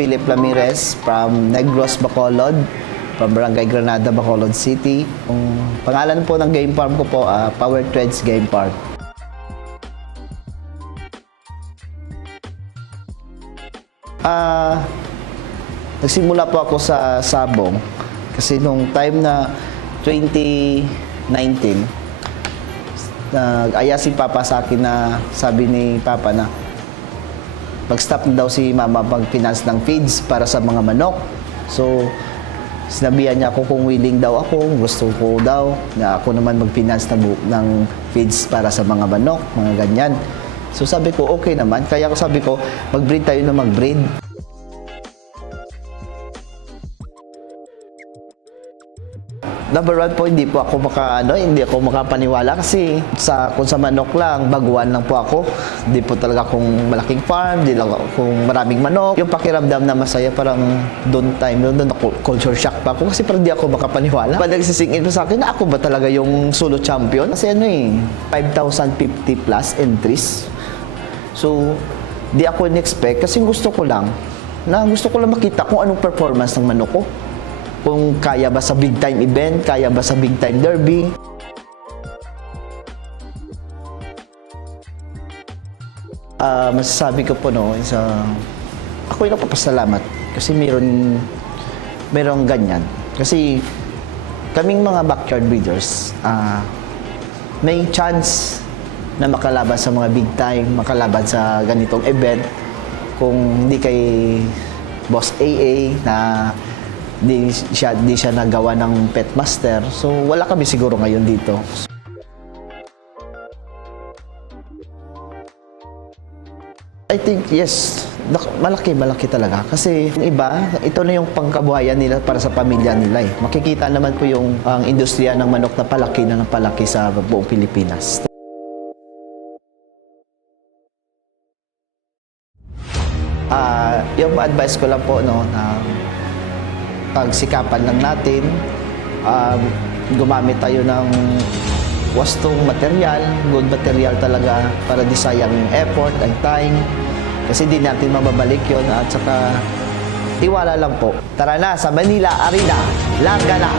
Philip Ramirez from Negros, Bacolod, from Barangay Granada, Bacolod City. Ang pangalan po ng game farm ko po, Power Trades Game Farm. Nagsimula po ako sa sabong kasi nung time na 2019, nag-aya si Papa sa akin na sabi ni Papa na mag-stop na daw si Mama mag-finance ng feeds para sa mga manok. So, sinabihan niya ako kung willing daw ako, gusto ko daw na ako naman mag-finance ng feeds para sa mga manok, mga ganyan. So sabi ko, okay naman. Kaya sabi ko, mag-breed tayo na mag-breed. Number one po, hindi ako makapaniwala kasi kung sa manok lang, baguhan lang po ako. Hindi po talaga kung malaking farm, hindi lang kung maraming manok. Yung pakiramdam na masaya, parang doon culture shock pa ako kasi parang hindi ako makapaniwala. Pag nagsisingin po sa akin na ako ba talaga yung solo champion? Kasi 5,050 plus entries. So, di ako in-expect kasi gusto ko lang makita kung anong performance ng manok ko. Kung kaya ba sa big time event, kaya ba sa big time derby. Masasabi ko po ako yung napapasalamat kasi merong ganyan. Kasi kaming mga backyard breeders, may chance na makalaban sa mga big time, makalaban sa ganitong event. Kung hindi kay Boss AA na di siya nagawa ng pet master, so wala kami siguro ngayon dito. I think yes, malaki talaga kasi yung iba, ito na yung pangkabuhayan nila para sa pamilya nila eh. Makikita naman po yung ang industriya ng manok na palaki sa buong Pilipinas. Yung advice ko lang po na pagsikapan lang natin, gumamit tayo ng wastong material, good material talaga para di sayang yung effort and time kasi di natin mababalik yon at saka tiwala lang po. Tara na sa Manila Arena, laga na!